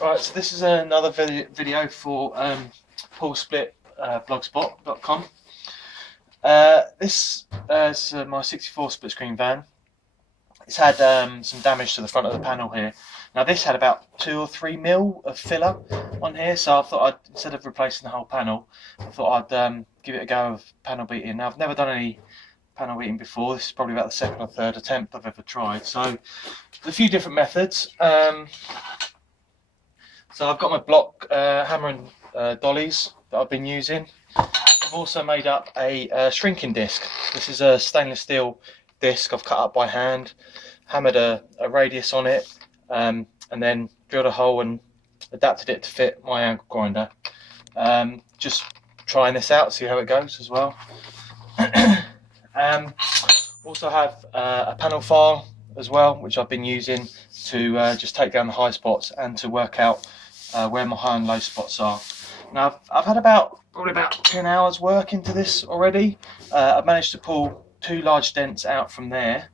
Right, so this is another video for PaulSplit blogspot.com. This is my 64 split screen van. It's had some damage to the front of the panel here. Now this had about 2 or 3 mil of filler on here, so I thought instead of replacing the whole panel, I thought I'd give it a go of panel beating. Now I've never done any panel beating before. This is probably about the second or third attempt I've ever tried. So a few different methods. So I've got my block hammer and dollies that I've been using. I've also made up a shrinking disc. This is a stainless steel disc I've cut up by hand, hammered a radius on it, and then drilled a hole and adapted it to fit my angle grinder. Just trying this out, see how it goes as well. Also have a panel file as well, which I've been using to just take down the high spots and to work out where my high and low spots are. Now I've had probably about 10 hours work into this already. I've managed to pull 2 large dents out from there.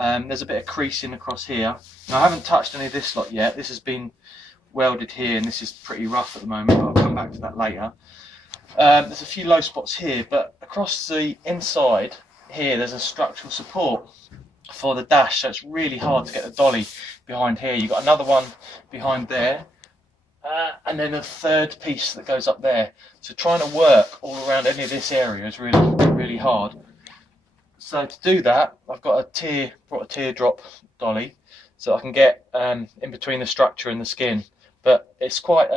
There's a bit of creasing across here. Now I haven't touched any of this lot yet. This has been welded here and this is pretty rough at the moment, but I'll come back to that later. There's a few low spots here, but across the inside here there's a structural support for the dash, so it's really hard to get the dolly behind here. You've got another one behind there, and then a third piece that goes up there. So trying to work all around any of this area is really hard. So to do that, I've brought a teardrop dolly, so I can get in between the structure and the skin. But it's quite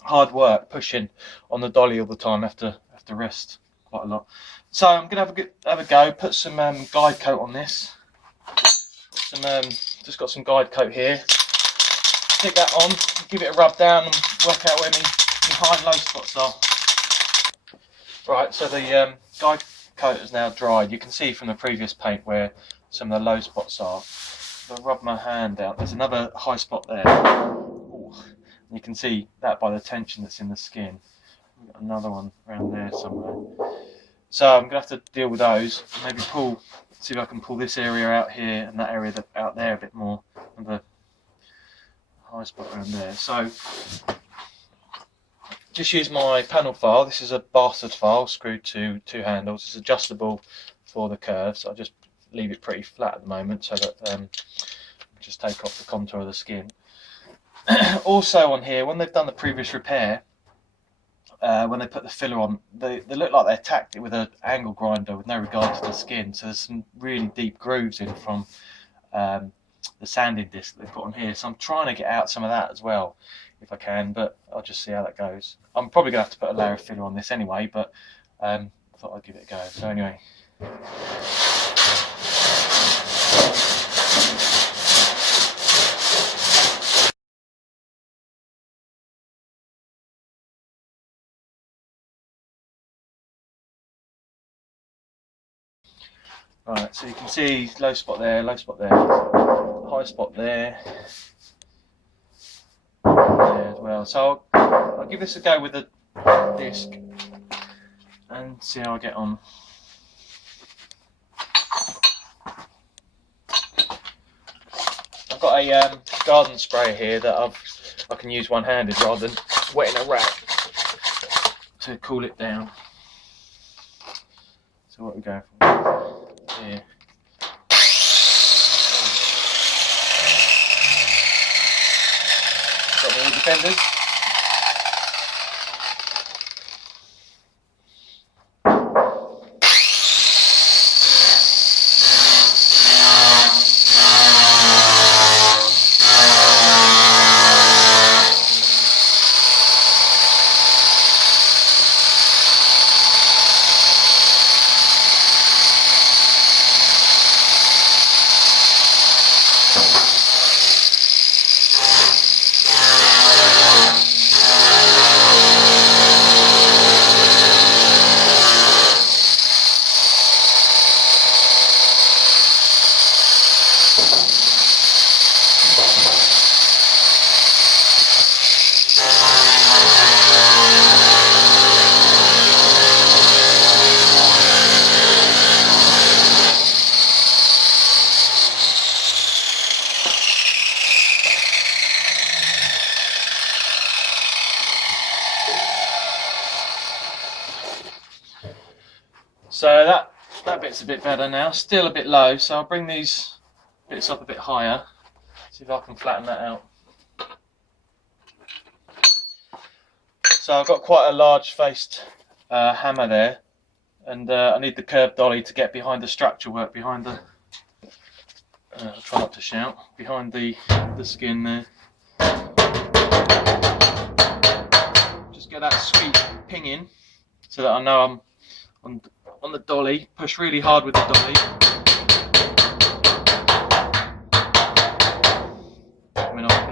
hard work pushing on the dolly all the time. I have to rest quite a lot. So I'm gonna have a go. Put some guide coat on this. Just got some guide coat here. Stick that on, give it a rub down and work out where my high and low spots are. Right, so the guide coat is now dried. You can see from the previous paint where some of the low spots are. If I rub my hand out, there's another high spot there. Ooh. You can see that by the tension that's in the skin. We've got another one around there somewhere. So I'm going to have to deal with those. Maybe see if I can pull this area out here and that area out there a bit more. And the high spot around there. So just use my panel file. This is a bastard file screwed to 2 handles. It's adjustable for the curves. So I just leave it pretty flat at the moment so that just take off the contour of the skin. Also on here, when they've done the previous repair, when they put the filler on, they look like they attacked it with an angle grinder with no regard to the skin. So there's some really deep grooves in from the sanding disc that they put on here. So I'm trying to get out some of that as well if I can, but I'll just see how that goes. I'm probably going to have to put a layer of filler on this anyway, but I thought I'd give it a go. So anyway. Right, so you can see low spot there, high spot there as well. So I'll give this a go with the disc and see how I get on. I've got a garden sprayer here that I can use one-handed rather than wetting a rack to cool it down. So what we go for here. Got the defenders. So that bit's a bit better now. Still a bit low, so I'll bring these bits up a bit higher. See if I can flatten that out. So I've got quite a large faced hammer there, and I need the curved dolly to get behind the structure work, behind the I'll try not to shout, behind the skin there. Just get that sweet ping in so that I know I'm on the dolly. Push really hard with the dolly. Coming off.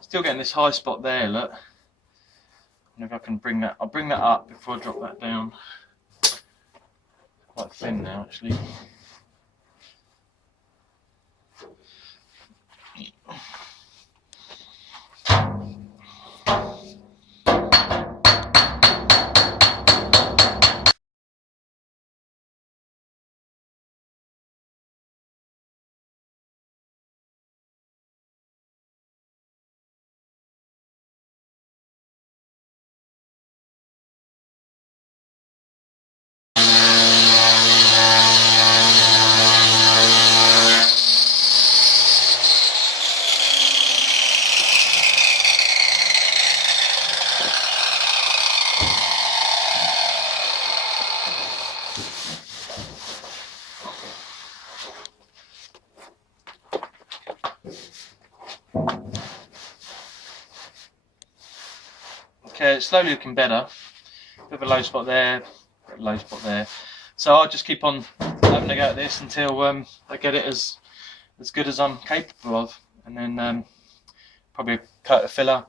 Still getting this high spot there, look. And if I can bring that, I'll bring that up before I drop that down. Quite thin now, actually. Okay, it's slowly looking better. Bit of a low spot there, bit of a low spot there. So I'll just keep on having a go at this until I get it as good as I'm capable of, and then probably a coat of filler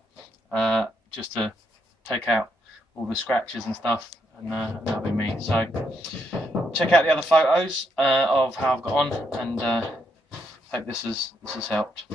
just to take out all the scratches and stuff, and that'll be me. So check out the other photos of how I've got on, and hope this has helped.